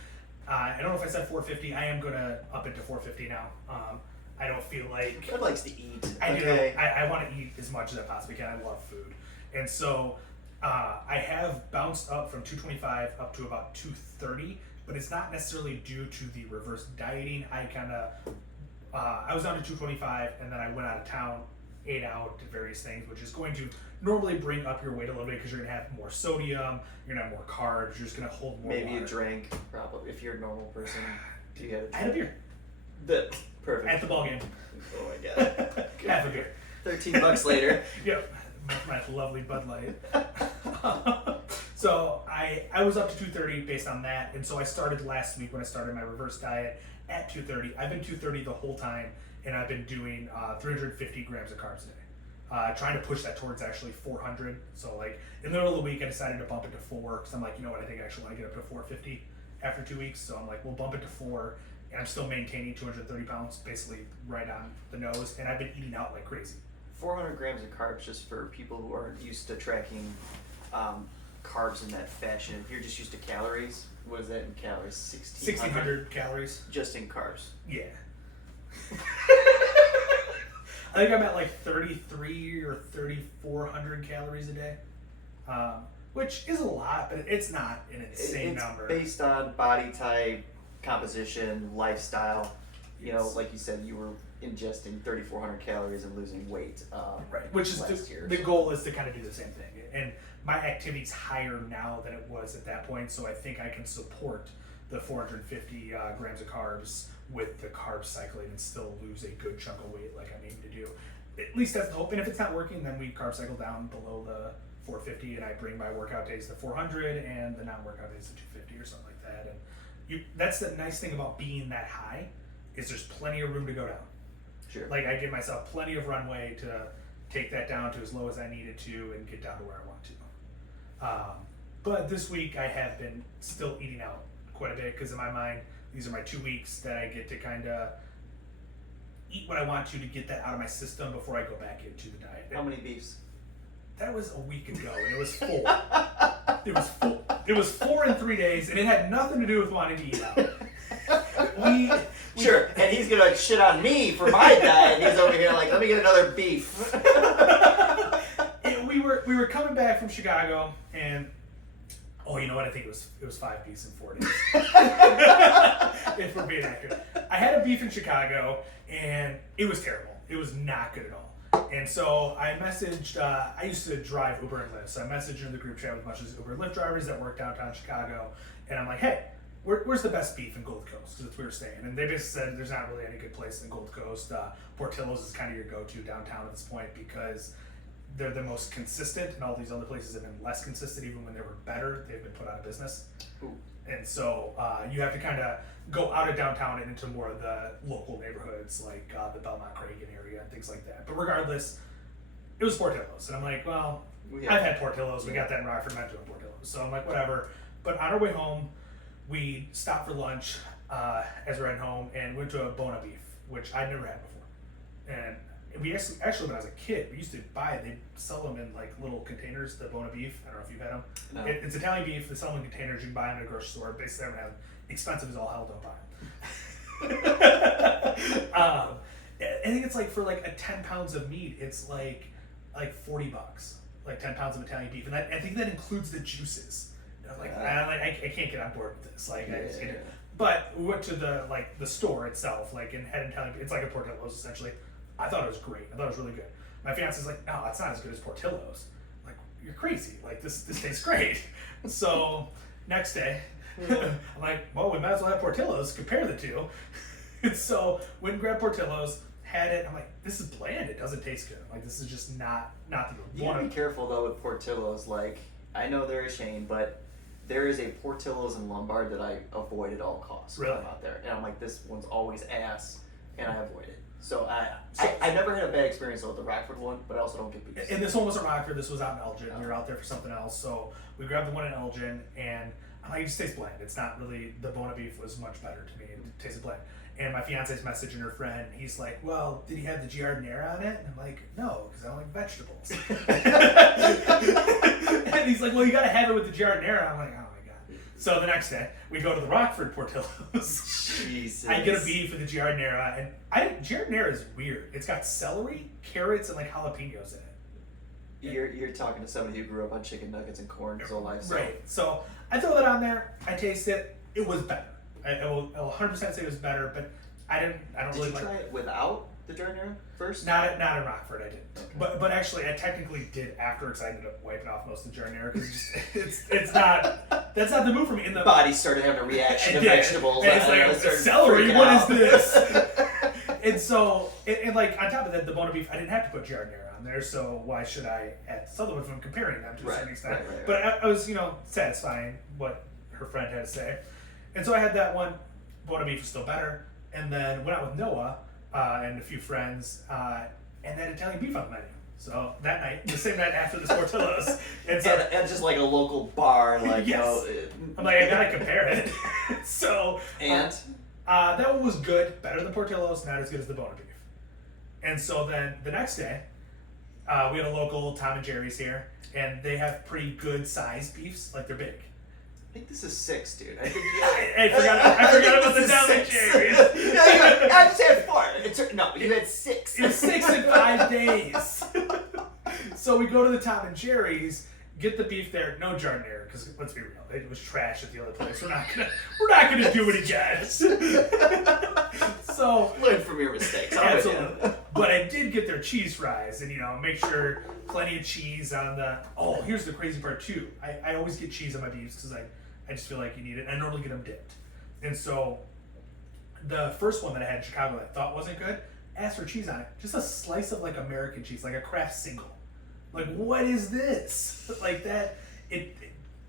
I don't know if I said 450. I am going to up it to 450 now. I don't feel like... Ed likes to eat. I do. I want to eat as much as I possibly can. I love food. And so I have bounced up from 225 up to about 230, but it's not necessarily due to the reverse dieting. I was down to 225, and then I went out of town, ate out, did various things, which is going to normally bring up your weight a little bit because you're going to have more sodium, you're going to have more carbs, you're just going to hold more Maybe water. a drink, probably. If you're a normal person, do you get a drink? I had a beer. Perfect. At the ball game. Oh my god. Half a beer. $13 later. Yep. My lovely Bud Light. So I was up to 230 based on that, and so I started last week when I started my reverse diet at 230. I've been 230 the whole time, and I've been doing 350 grams of carbs a day. Trying to push that towards actually 400. So like in the middle of the week, I decided to bump it to 4 because I'm like, you know what, I think I actually want to get up to 450 after 2 weeks. So I'm like, we'll bump it to 4, and I'm still maintaining 230 pounds, basically right on the nose, and I've been eating out like crazy. 400 grams of carbs, just for people who aren't used to tracking carbs in that fashion. If you're just used to calories, what is that in calories? 1,600 calories. Just in carbs. Yeah. I think I'm at like 33 or 3,400 calories a day, which is a lot, but it's not an insane number. It's based on body type, composition, lifestyle. You know, like you said, you were ingesting 3,400 calories and losing weight. Right, which is the goal is to kind of do the same thing. And my activity's higher now than it was at that point, so I think I can support the 450 grams of carbs with the carb cycling and still lose a good chunk of weight like I'm aiming to do. At least that's the hope. And if it's not working, then we carb cycle down below the 450, and I bring my workout days to 400 and the non-workout days to 250 or something like that. And that's the nice thing about being that high, is there's plenty of room to go down. Sure. Like, I give myself plenty of runway to take that down to as low as I needed to and get down to where I want to. But this week I have been still eating out quite a bit because in my mind, these are my 2 weeks that I get to kind of eat what I want to get that out of my system before I go back into the diet. How many beefs? That was a week ago, and it was 4. It was 4. It was 4 in 3 days, and it had nothing to do with wanting to eat out. Sure, and he's gonna shit on me for my diet. He's over here like, let me get another beef. We were coming back from Chicago, and you know what? I think it was 5 beefs in 4 days. If we're being accurate, I had a beef in Chicago, and it was terrible. It was not good at all. And so I messaged. I used to drive Uber and Lyft, so I messaged in the group chat with a bunch of Uber and Lyft drivers that work downtown Chicago, and I'm like, hey, where's the best beef in Gold Coast? Because that's where we're staying. And they basically said there's not really any good place in Gold Coast. Portillo's is kind of your go-to downtown at this point because they're the most consistent, and all these other places have been less consistent. Even when they were better, they've been put out of business. Ooh. And so you have to kind of go out of downtown and into more of the local neighborhoods, like the Belmont Cragen area and things like that. But regardless, it was Portillo's. And I'm like, well, I've had Portillo's. We got that in Rockford. I'm not doing Portillo's. So I'm like, whatever. But on our way home, we stopped for lunch as we're heading home and went to a Bona Beef, which I'd never had before. And we actually when I was a kid, we used to buy, they sell them in like little containers, the Bona Beef. I don't know if you've had them. No. It's Italian beef. They sell them in containers. You can buy them at a grocery store. Basically, they don't have expensive as all hell, don't buy them. I think it's like for like a 10 pounds of meat, it's like $40, like 10 pounds of Italian beef, and I think that includes the juices. And I'm like, I can't get on board with this. Like, I just can't do it. But we went to the store itself, like, and had Italian. It's like a Portillo's essentially. I thought it was great. I thought it was really good. My fiance's like, no, it's not as good as Portillo's. I'm like, you're crazy. Like, this tastes great. So next day, I'm like, well, we might as well have Portillo's. Compare the two. And so went and grabbed Portillo's. Had it. I'm like, this is bland. It doesn't taste good. Like, this is just not the You gotta be careful though with Portillo's. Like, I know they're a chain, but there is a Portillo's in Lombard that I avoid at all costs. Really? When I'm out there, and I'm like, this one's always ass, and I avoid it. So I never had a bad experience with the Rockford one, but I also don't get beef. And this one wasn't Rockford. This was out in Elgin. We were out there for something else. So we grabbed the one in Elgin, and I'm like, it just tastes bland. It's not really, the Bona Beef was much better to me. It tasted bland. And my fiance's messaging her friend. He's like, well, did he have the giardiniera on it? And I'm like, no, because I don't like vegetables. And he's like, well, you got to have it with the giardiniera. I'm like, oh my God. So the next day, we go to the Rockford Portillo's. Jesus. I get a beef with the giardiniera. And giardiniera is weird. It's got celery, carrots, and like jalapenos in it. You're talking to somebody who grew up on chicken nuggets and corn his whole life. So. Right. So I throw that on there. I taste it. It was better. I will 100% say it was better, but I don't Did really you try it without the giardiniera first? Not in Rockford, I didn't. Okay. But actually, I technically did afterwards. I ended up wiping off most of the giardiniera because it's not, that's not the move for me. In the body started having a reaction to did. vegetables. And it's like, celery, what is this? And so, and like on top of that, the Bona Beef, I didn't have to put giardiniera on there, so why should I add this other one if I'm comparing them to a certain extent? Right. But I was, satisfying what her friend had to say. And so I had that one. Bona Beef was still better. And then went out with Noah and a few friends and had Italian beef on the menu. So that night, the same night after the Portillo's. And so at just like a local bar, like, yes. I'm like, I gotta compare it. So and that one was good, better than Portillo's, not as good as the Bona Beef. And so then the next day, we had a local Tom and Jerry's here, and they have pretty good sized beefs, like they're big. I think this is 6, dude. I think I forgot about the Tom and Jerry's. I just had 4. No, you had 6. It was 6 in 5 days. So we go to the Tom and Jerry's, get the beef there, no giardiniera, because let's be real, it was trash at the other place. We're not gonna do it again. So learn from your mistakes. Absolutely. But I did get their cheese fries, and make sure plenty of cheese on the. Oh, here's the crazy part too. I always get cheese on my beefs because I just feel like you need it. I normally get them dipped, and so the first one that I had in Chicago that I thought wasn't good, asked for cheese on it. Just a slice of like American cheese, like a Kraft single. Like, what is this? Like that.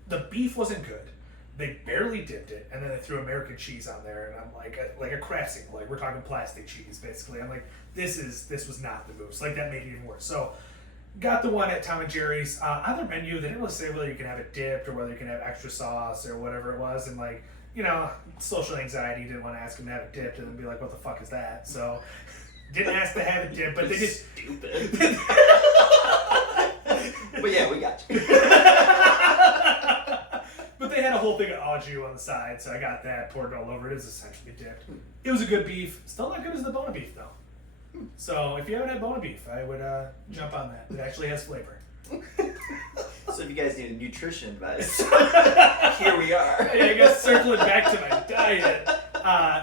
The beef wasn't good. They barely dipped it, and then they threw American cheese on there, and I'm like a Kraft single, like we're talking plastic cheese, basically. I'm like, this was not the move. So like that made it even worse. So got the one at Tom and Jerry's. On their menu, they didn't really say whether you can have it dipped or whether you can have extra sauce or whatever it was, and like, social anxiety, didn't want to ask them to have it dipped and then be like, what the fuck is that? So didn't ask to have it dipped, but they just stupid. But yeah, we got you. But they had a whole thing of au jus on the side, so I got that, poured it all over. It is essentially dipped. It was a good beef. Still not good as the Bona Beef, though. So if you haven't had Bona Beef, I would jump on that. It actually has flavor. So if you guys need a nutrition advice, here we are. I guess circling back to my diet.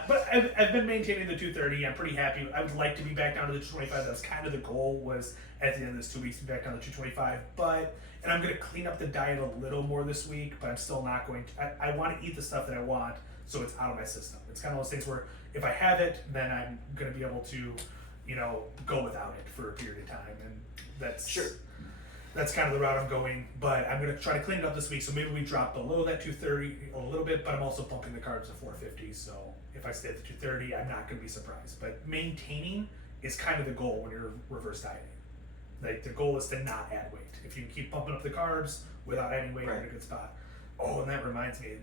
But I've been maintaining the 230. I'm pretty happy. I would like to be back down to the 225. That's kind of the goal, was at the end of this 2 weeks to be back down to 225. And I'm going to clean up the diet a little more this week, but I'm still not going to. I want to eat the stuff that I want, so it's out of my system. It's kind of those things where if I have it, then I'm going to be able to, go without it for a period of time. And that's sure. That's kind of the route I'm going, but I'm going to try to clean it up this week, so maybe we drop below that 230 a little bit, but I'm also bumping the carbs to 450, so if I stay at the 230, I'm not going to be surprised. But maintaining is kind of the goal when you're reverse dieting. Like the goal is to not add weight. If you can keep pumping up the carbs without adding weight, you're in a good spot. Oh, and that reminds me,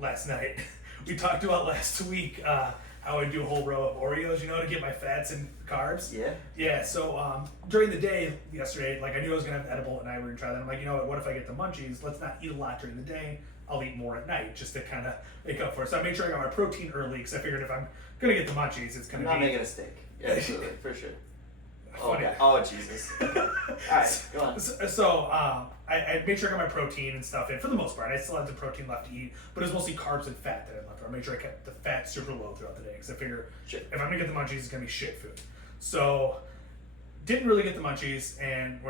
last night we talked about last week how I do a whole row of Oreos, to get my fats and carbs. Yeah. Yeah. So during the day yesterday, like I knew I was gonna have an edible at night. We were gonna try that. I'm like, you know what if I get the munchies? Let's not eat a lot during the day. I'll eat more at night just to kind of make up for it. So I made sure I got my protein early because I figured if I'm gonna get the munchies, it's gonna I'm not be making a steak. Yeah, absolutely, for sure. funny. Okay. Oh Jesus. All right, go on. So I made sure I got my protein and stuff in for the most part. I still had the protein left to eat, but it was mostly carbs and fat that I left. I made sure I kept the fat super low throughout the day because I figure if I'm gonna get the munchies, it's gonna be shit food. So didn't really get the munchies, and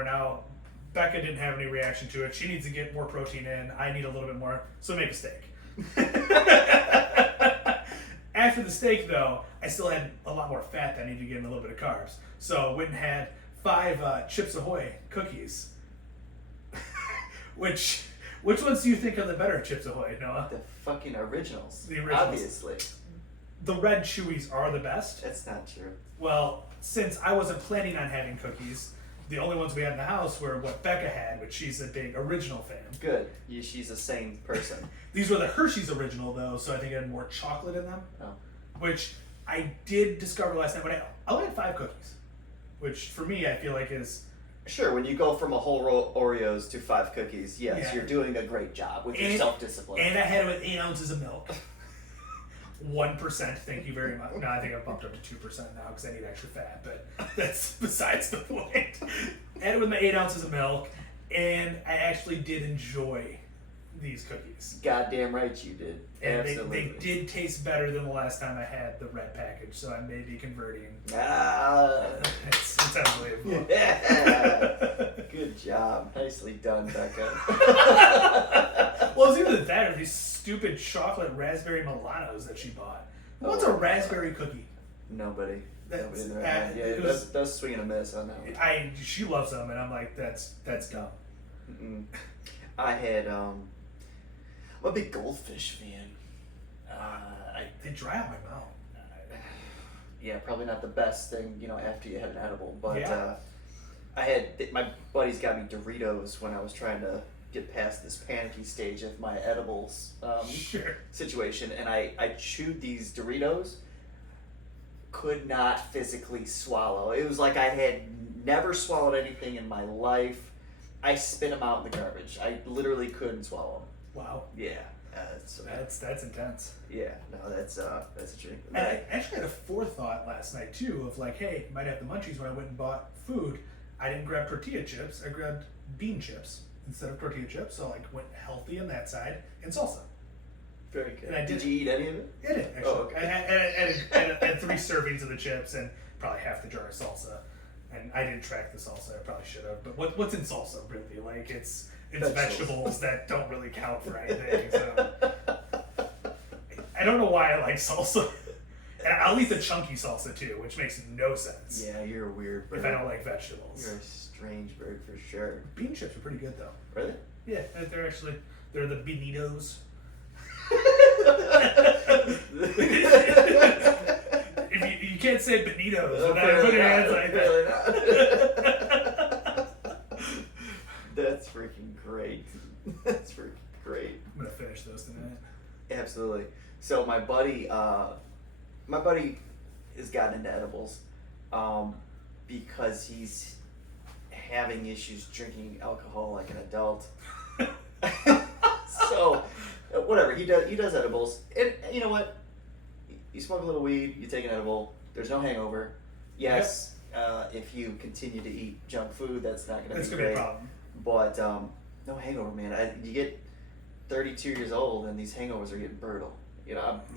Becca didn't have any reaction to it. She needs to get more protein in. I need a little bit more, so make a steak. After the steak, though, I still had a lot more fat that I needed to get in a little bit of carbs. So went and had 5 Chips Ahoy cookies. Which ones do you think are the better Chips Ahoy, Noah? The fucking originals. The originals. Obviously. The red chewies are the best. That's not true. Well, since I wasn't planning on having cookies, the only ones we had in the house were what Becca had, which she's a big original fan. Good. She's a sane person. These were the Hershey's original, though, so I think it had more chocolate in them. Oh. Which I did discover last night, but I only had 5 cookies. Which, for me, I feel like is... Sure, when you go from a whole roll of Oreos to 5 cookies, yes, Yeah. you're doing a great job with your self-discipline. And I had it with 8 ounces of milk. 1%, thank you very much. No, I think I've bumped up to 2% now because I need extra fat, but that's besides the point. I had it with my 8 ounces of milk, and I actually did enjoy these cookies. Goddamn right you did. And Absolutely. they did taste better than the last time I had the red package, so I may be converting. It's unbelievable. Yeah. Good job. Nicely done, Becca. Well, it was either that or these stupid chocolate raspberry Milanos that she bought. What's a raspberry cookie? Nobody. That's, Nobody in their mind. Yeah, that's swing and a miss on that one. She loves them, and I'm like, that's dumb. Mm-mm. I had, I'm a big goldfish fan. They dry out my mouth. Yeah, probably not the best thing, after you had an edible, but Yeah. my buddies got me Doritos when I was trying to get past this panicky stage of my edibles Sure. situation, and I chewed these Doritos, could not physically swallow. It was like I had never swallowed anything in my life. I spit them out in the garbage. I literally couldn't swallow them. Wow. Yeah. That's intense. Yeah, no, that's a dream. And I actually had a forethought last night too of like, hey, might have the munchies when I went and bought food. I didn't grab tortilla chips. I grabbed bean chips instead of tortilla chips. So like went healthy on that side and salsa. Very good. And I did you eat any of it? I did actually. Oh, okay. I had 3 servings of the chips and probably half the jar of salsa. And I didn't track the salsa. I probably should have. But what's in salsa really? Like it's vegetables that don't really count for anything. So I don't know why I like salsa. And I'll eat the chunky salsa too, which makes no sense. Yeah, you're a weird bird. If I don't like vegetables. You're a strange bird for sure. Bean chips are pretty good though. Really? Yeah, they're the beanitos. If you can't say bonitos without putting your hands like that. That's freaking great. That's freaking great. I'm gonna finish those tonight. Absolutely. So my buddy has gotten into edibles, because he's having issues drinking alcohol like an adult. So, whatever, he does edibles, and you know what? You smoke a little weed, you take an edible. There's no hangover. Yes, if you continue to eat junk food, that's not going to be great. Be a problem. But no hangover, man. You get 32 years old, and these hangovers are getting brutal.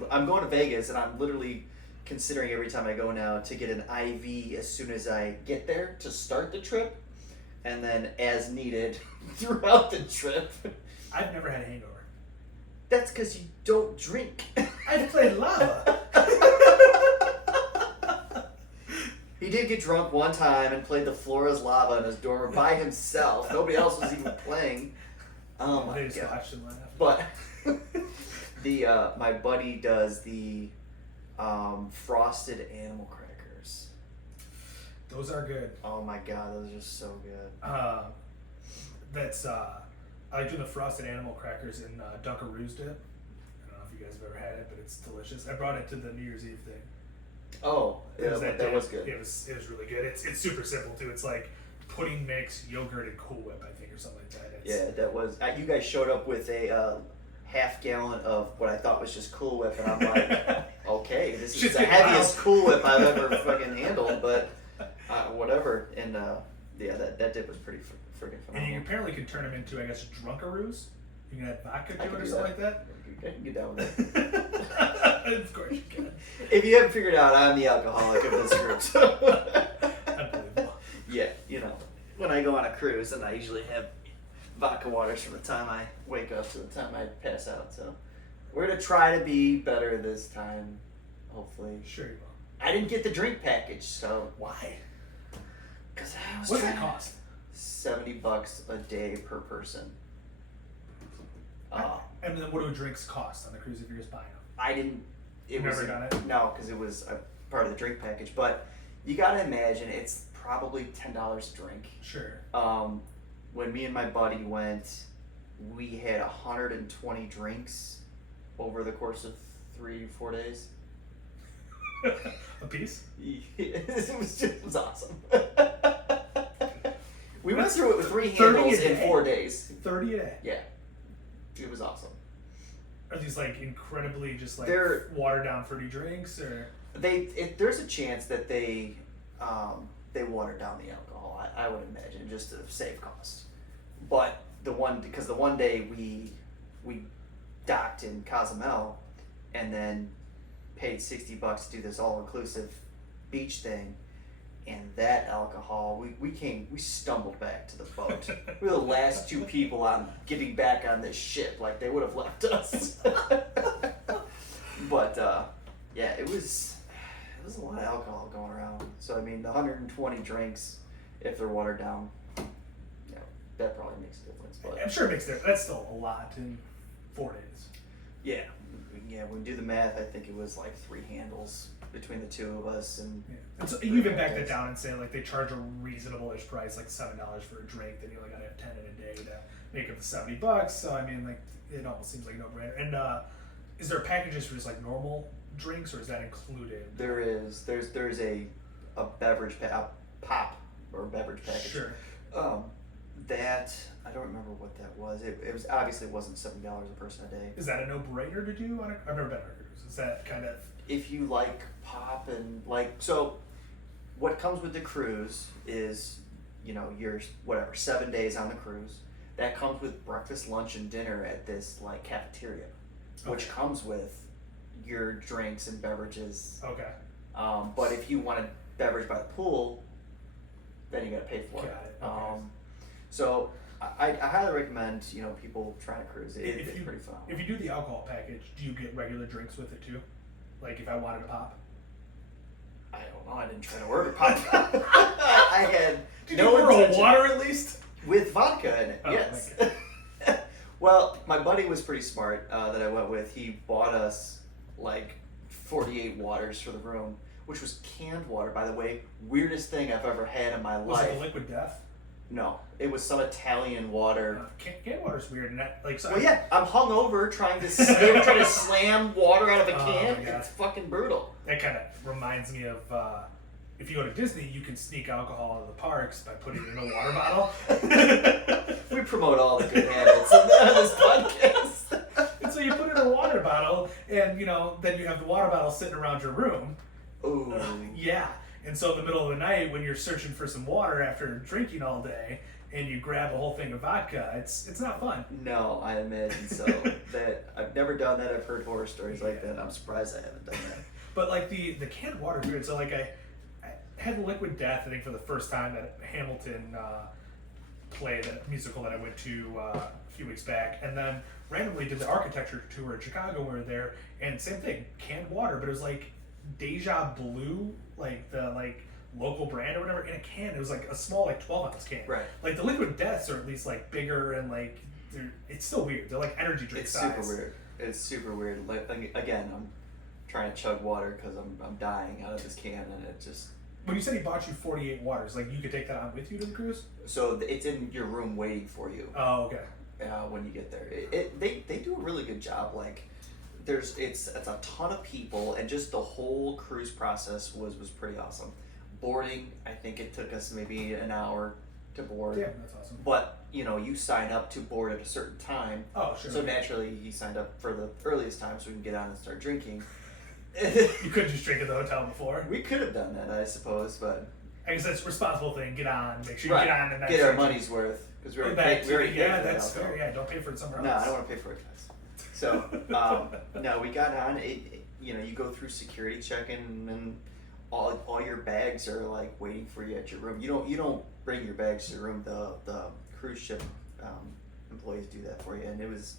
I'm going to Vegas, and I'm literally considering every time I go now to get an IV as soon as I get there to start the trip, and then as needed throughout the trip. I've never had a hangover. That's because you don't drink. I've played lava. He did get drunk one time and played the floor is lava in his dorm by himself. Nobody else was even playing. Oh my They just god! watched him laugh. But my buddy does the frosted animal crackers. Those are good. Oh my god, those are just so good. I like doing the frosted animal crackers in Dunkaroos dip. I don't know if you guys have ever had it, but it's delicious. I brought it to the New Year's Eve thing. Oh, yeah, that was good. It was really good. It's super simple too. It's like pudding mix, yogurt, and Cool Whip, I think, or something like that. Yeah, that was. You guys showed up with a half gallon of what I thought was just Cool Whip, and I'm like, okay, this is the heaviest Cool Whip I've ever fucking handled, but whatever. And yeah, that dip was pretty freaking phenomenal. And you apparently can turn them into, I guess, Drunkaroos. You can add vodka to it or something like that. I can get down with it. Of course you can. If you haven't figured out, I'm the alcoholic of this group. Unbelievable. Yeah, you know, when I go on a cruise, and I usually have vodka waters from the time I wake up to the time I pass out. So we're gonna try to be better this time, hopefully. Sure you will. I didn't get the drink package, so why? Because I was. What's that cost? $70 a day per person. And then what do drinks cost on the cruise if you're just buying them? I didn't. You've never done it? No, because it was a part of the drink package. But you gotta imagine it's probably $10 a drink. Sure. When me and my buddy went, we had 120 drinks over the course of 3-4 days. A piece? It was awesome. We went through it with 3 handles in 4 days. 30 a day? Yeah. It was awesome. Are these like incredibly just like They're watered down fruity drinks, or there's a chance that they watered down the alcohol. I would imagine, just to save costs. But the one day we docked in Cozumel and then paid $60 to do this all inclusive beach thing, and that alcohol, we stumbled back to the boat. We were the last 2 people on getting back on this ship. Like, they would have left us. But yeah, it was a lot of alcohol going around. So I mean, the 120 drinks, if they're watered down, you know, that probably makes a difference. But I'm sure it makes that's still a lot in 4 days. yeah, when we do the math, I think it was like 3 handles between the 2 of us, and And so you even back that down and say like they charge a reasonable-ish price, like $7 for a drink. Then you only gotta have 10 in a day to make up the $70. So I mean, like, it almost seems like a no-brainer. And is there packages for just like normal drinks, or is that included? There's a beverage pop or beverage package. Sure. That I don't remember what that was. It was obviously wasn't $7 a person a day. Is that a no-brainer to do on a? I've never been on a cruise. Is that kind of? If you like pop and so, what comes with the cruise is, you know, your 7 days on the cruise. That comes with breakfast, lunch, and dinner at this like cafeteria, which comes with your drinks and beverages. Okay. But if you want a beverage by the pool, then you got to pay for it. Got it. Okay. So I highly recommend, you know, people trying to cruise. It's pretty fun. If you do the alcohol package, do you get regular drinks with it too? Like if I wanted a pop? I don't know. I didn't try to order pop. I had Did no you order intention. water at least? With vodka in it, Oh, yes. Well, my buddy was pretty smart that I went with. He bought us like 48 waters for the room, which was canned water, by the way. Weirdest thing I've ever had in my Was life. it liquid death? No, it was some Italian water. Canned water's weird, and that like. So Well, yeah, I'm hungover trying to slam water out of a can. my God. It's fucking brutal. That kind of reminds me of if you go to Disney, you can sneak alcohol into the parks by putting it in a water bottle. We promote all the good habits on this podcast. And so you put it in a water bottle, and then you have the water bottle sitting around your room. Ooh. Yeah. And so in the middle of the night, when you're searching for some water after drinking all day, and you grab a whole thing of vodka, it's not fun. No, I imagine so. That I've never done that. I've heard horror stories like that. I'm surprised I haven't done that. But like the canned water is weird. So like I had Liquid Death, I think, for the first time at Hamilton play, that musical that I went to a few weeks back, and then randomly did the architecture tour in Chicago. We were there, and same thing, canned water, but it was like Deja Blue, like the local brand or whatever, in a can. It was like a small 12-ounce can. Right. Like the Liquid Deaths are at least like bigger, and it's still weird. They're like energy drink size. Super weird. It's super weird. Like, again, I'm trying to chug water because I'm dying out of this can, and it just when you said he bought you 48 waters, like you could take that on with you to the cruise? So it's in your room waiting for you. Oh, okay. When you get there, they do a really good job. Like, it's a ton of people, and just the whole cruise process was pretty awesome. Boarding, I think it took us maybe an hour to board. Yeah, that's awesome. But you sign up to board at a certain time. Oh, sure. So naturally, he signed up for the earliest time so we can get on and start drinking. You couldn't just drink at the hotel before. We could have done that, I suppose, but I guess that's a responsible thing. Get on, make sure you right. get on, and then get our money's worth because we already paid for yeah, that that's alcohol. fair. Yeah, don't pay for it somewhere else. No, I don't want to pay for it, guys. So no, we got on. You go through security check-in, and then all your bags are like waiting for you at your room. You don't bring your bags to your room. The cruise ship employees do that for you, and it was,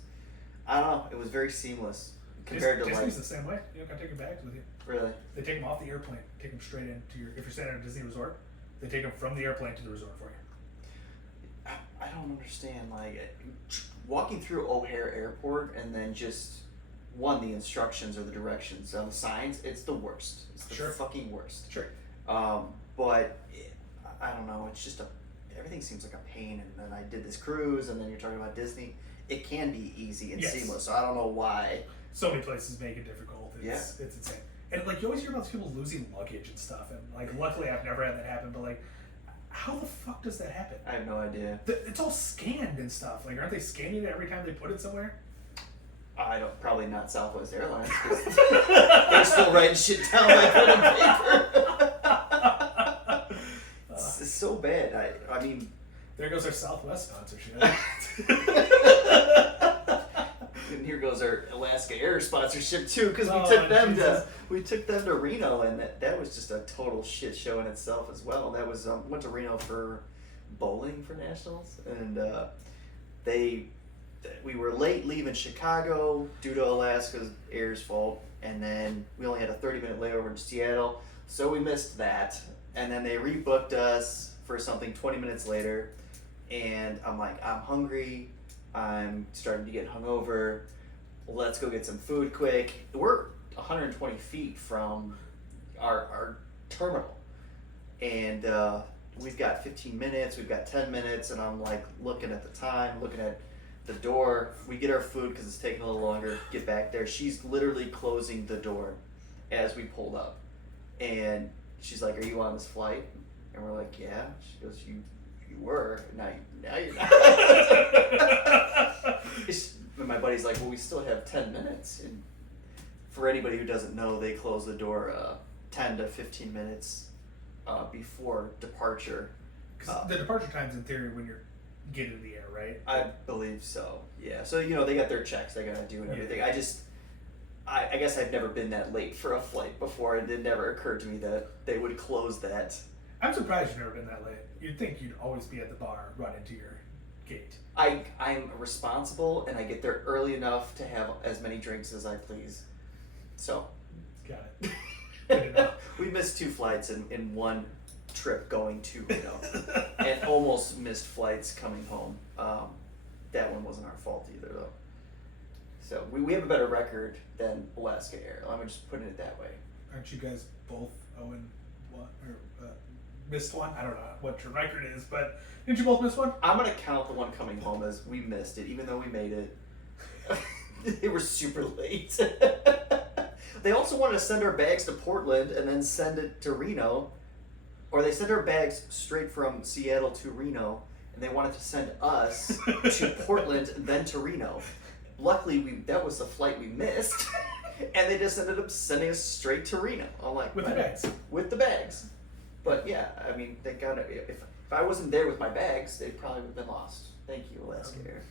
I don't know, it was very seamless compared to Disney's like. the same way. You don't gotta take your bags with you. Really? They take them off the airplane, take them straight into your. If you're staying at a Disney resort, they take them from the airplane to the resort for you. I don't understand, like, walking through O'Hare Airport and then just the instructions or the directions on the signs. It's the worst. It's the Sure. fucking worst. Sure. But I don't know. It's just everything seems like a pain. And then I did this cruise, and then you're talking about Disney. It can be easy and Yes. seamless. So I don't know why. So many places make it difficult. It's insane. And like you always hear about these people losing luggage and stuff. And like luckily I've never had that happen. But like, how the fuck does that happen? I have no idea. It's all scanned and stuff. Like, aren't they scanning it every time they put it somewhere? I don't. Probably not Southwest Airlines. 'Cause they're still writing shit down like pen and paper. It's so bad. I mean. There goes our Southwest sponsorship. And here goes our Alaska Air sponsorship too, because we took them to Reno, and that was just a total shit show in itself as well. That was went to Reno for bowling for nationals, and we were late leaving Chicago due to Alaska Air's fault, and then we only had a 30-minute layover in Seattle, so we missed that. And then they rebooked us for something 20 minutes later, and I'm like, I'm hungry. I'm starting to get hungover. Let's go get some food quick. We're 120 feet from our terminal, and we've got 15 minutes. We've got 10 minutes, and I'm like looking at the time, looking at the door. We get our food because it's taking a little longer to get back there. She's literally closing the door as we pulled up, and she's like, "Are you on this flight?" And we're like, "Yeah." She goes, "You were. Now you're not." And my buddy's like, "Well, we still have 10 minutes." And for anybody who doesn't know, they close the door 10 to 15 minutes before departure. The departure time's in theory when you're getting into the air, right? I believe so. Yeah. So they got their checks they gotta do and everything. Yeah. I guess I've never been that late for a flight before, and it never occurred to me that they would close that. I'm surprised you've never been that late. You'd think you'd always be at the bar, run into your gate. I'm responsible, and I get there early enough to have as many drinks as I please. So. Got it. Good enough. We missed 2 flights in one trip going to Reno, and almost missed flights coming home. That one wasn't our fault either, though. So we have a better record than Alaska Air. I'm just putting it that way. Aren't you guys both 0-1 or missed one? I don't know what your record is, but didn't you both miss one? I'm gonna count the one coming home as we missed it, even though we made it. They were super late. They also wanted to send our bags to Portland and then send it to Reno, or they sent our bags straight from Seattle to Reno, and they wanted to send us to Portland and then to Reno. Luckily, that was the flight we missed, and they just ended up sending us straight to Reno. I'm like, With the bags. With the bags. But yeah, I mean, they got it. If I wasn't there with my bags, they probably would have been lost. Thank you, Alaska Air.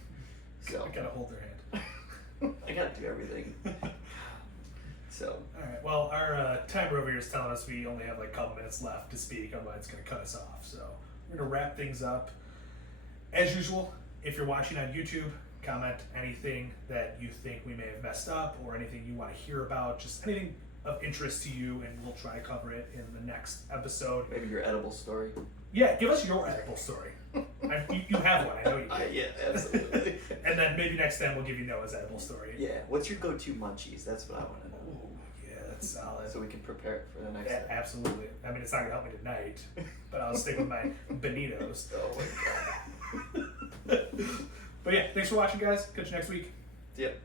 So I gotta hold their hand. I gotta do everything. So. All right. Well, our timer over here is telling us we only have like a couple minutes left to speak, otherwise it's gonna cut us off. So we're gonna wrap things up. As usual, if you're watching on YouTube, comment anything that you think we may have messed up, or anything you want to hear about, just anything of interest to you, and we'll try to cover it in the next episode. Maybe your edible story. Yeah, give us your edible story. You have one, I know you do. Yeah, absolutely. And then maybe next time we'll give you Noah's edible story. Yeah, what's your go-to munchies? That's what I want to know. Oh, yeah. That's solid. So we can prepare it for the next Yeah, time. absolutely. I mean, it's not gonna help me tonight, but I'll stick with my Bonitos. Oh my god. But yeah, thanks for watching, guys. Catch you next week. Yep.